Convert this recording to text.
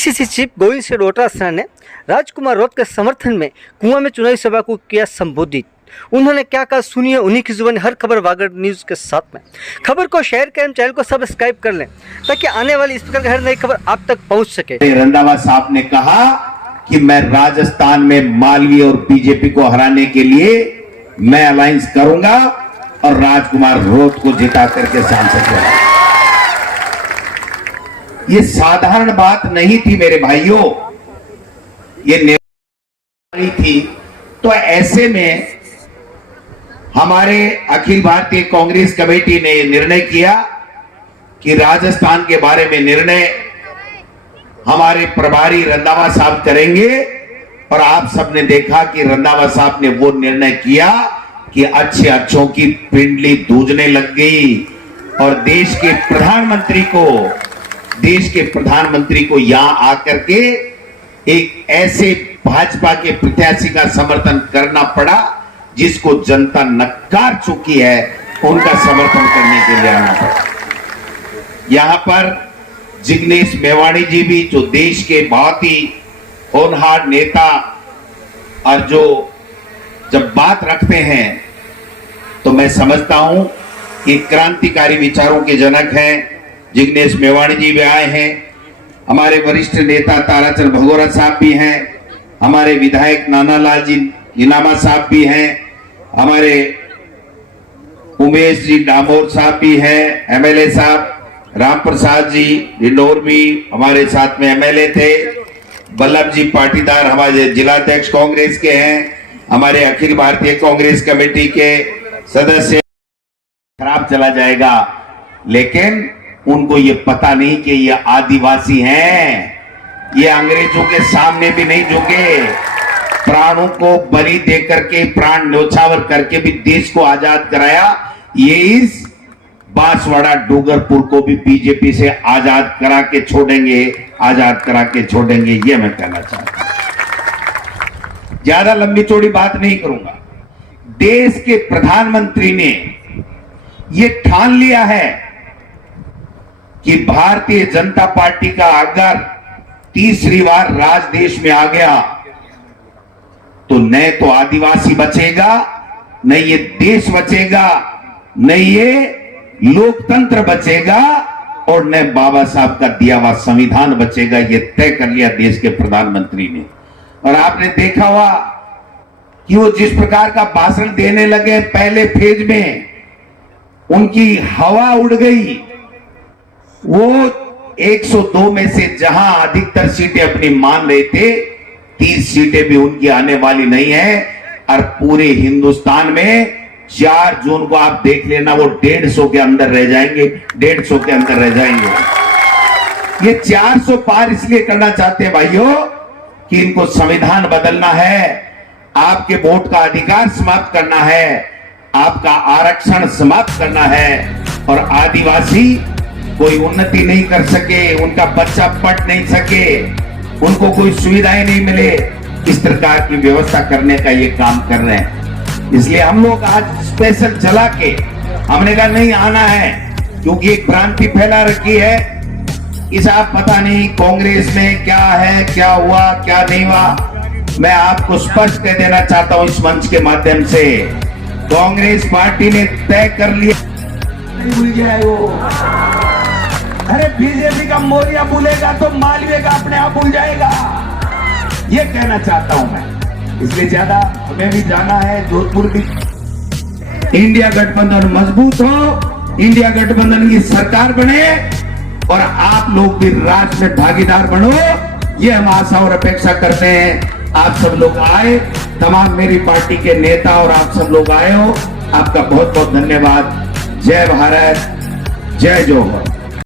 PCC chief Govind Singh Dotasra ने राजकुमार राउत के समर्थन में कुआं में चुनावी सभा को किया संबोधित। उन्होंने क्या कहा सुनिए उन्हीं की जुबानी। हर खबर वागड़ न्यूज़ के साथ में खबर को शेयर करें, चैनल को सब्सक्राइब कर लें ताकि आने वाली इस प्रकार की हर नई खबर आप तक पहुंच सके। रंधावा साहब ने कहा कि मैं राजस्थान में मालवीय और बीजेपी को हराने के लिए मैं अलायंस करूंगा और राजकुमार राउत को जिता करके सांसद बनाऊंगा। ये साधारण बात नहीं थी मेरे भाइयों, ये निर्णय थी। तो ऐसे में हमारे अखिल भारतीय कांग्रेस कमेटी ने निर्णय किया कि राजस्थान के बारे में निर्णय हमारे प्रभारी रंधावा साहब करेंगे। और आप सबने देखा कि रंधावा साहब ने वो निर्णय किया कि अच्छों की पिंडली दूजने लग गई और देश के प्रधानमंत्री को यहां आकर के एक ऐसे भाजपा के प्रत्याशी का समर्थन करना पड़ा जिसको जनता नकार चुकी है, उनका समर्थन करने के लिए आना पड़ा। यहां पर जिग्नेश मेवाणी जी भी, जो देश के बहुत ही होनहार नेता और जो जब बात रखते हैं तो मैं समझता हूं कि क्रांतिकारी विचारों के जनक हैं। जिग्नेश मेवाणी जी भी आए हैं, हमारे वरिष्ठ नेता ताराचंद भगोरा साहब भी हैं, हमारे विधायक नानालाल जी इनामा साहब भी हैं, हमारे उमेश जी डामोर साहब भी हैं, एमएलए साहब राम प्रसाद जी इंदौर भी हमारे साथ में एमएलए थे, वल्लभ जी पाटीदार हमारे जिलाध्यक्ष कांग्रेस के हैं, हमारे अखिल भारतीय कांग्रेस कमेटी के सदस्य। खराब चला जाएगा, लेकिन उनको ये पता नहीं कि ये आदिवासी हैं, ये अंग्रेजों के सामने भी नहीं झुके, प्राणों को बलि देकर के प्राण न्योछावर करके भी देश को आजाद कराया। ये इस बांसवाड़ा डूंगरपुर को भी बीजेपी से आजाद करा के छोड़ेंगे, आजाद करा के छोड़ेंगे, ये मैं कहना चाहता हूं। ज्यादा लंबी चौड़ी बात नहीं करूंगा। देश के प्रधानमंत्री ने ये ठान लिया है कि भारतीय जनता पार्टी का अगर तीसरी बार राज देश में आ गया तो न तो आदिवासी बचेगा, न ये देश बचेगा, न ये लोकतंत्र बचेगा और न बाबा साहब का दिया हुआ संविधान बचेगा। ये तय कर लिया देश के प्रधानमंत्री ने। और आपने देखा हुआ कि वो जिस प्रकार का भाषण देने लगे, पहले फेज में उनकी हवा उड़ गई। वो 102 में से जहां अधिकतर सीटें अपनी मान रहे थे, 30 सीटें भी उनकी आने वाली नहीं है। और पूरे हिंदुस्तान में 4 जून को आप देख लेना, वो 150 के अंदर रह जाएंगे, 150 के अंदर रह जाएंगे। ये 400 पार इसलिए करना चाहते हैं भाइयों कि इनको संविधान बदलना है, आपके वोट का अधिकार समाप्त करना है, आपका आरक्षण समाप्त करना है और आदिवासी कोई उन्नति नहीं कर सके, उनका बच्चा पढ़ नहीं सके, उनको कोई सुविधाएं नहीं मिले, इस प्रकार की व्यवस्था करने का ये काम कर रहे हैं। इसलिए हम लोग आज स्पेशल चला के हमने कहा नहीं आना है, क्योंकि एक भ्रांति फैला रखी है। इस आप पता नहीं कांग्रेस में क्या है, क्या हुआ, क्या नहीं हुआ। मैं आपको स्पष्ट कह देना चाहता हूं इस मंच के माध्यम से, कांग्रेस पार्टी ने तय कर लिया। नहीं भूल जाए वो, अरे बीजेपी का मोरिया भूलेगा तो मालवीय का अपने आप भूल जाएगा, ये कहना चाहता हूं मैं। इसलिए ज्यादा हमें भी जाना है जोधपुर भी। इंडिया गठबंधन मजबूत हो, इंडिया गठबंधन की सरकार बने और आप लोग भी राष्ट्र में भागीदार बनो, ये हम आशा और अपेक्षा करते हैं। आप सब लोग आए, तमाम मेरी पार्टी के नेता और आप सब लोग आए हो, आपका बहुत बहुत धन्यवाद। जय भारत, जय जोहर।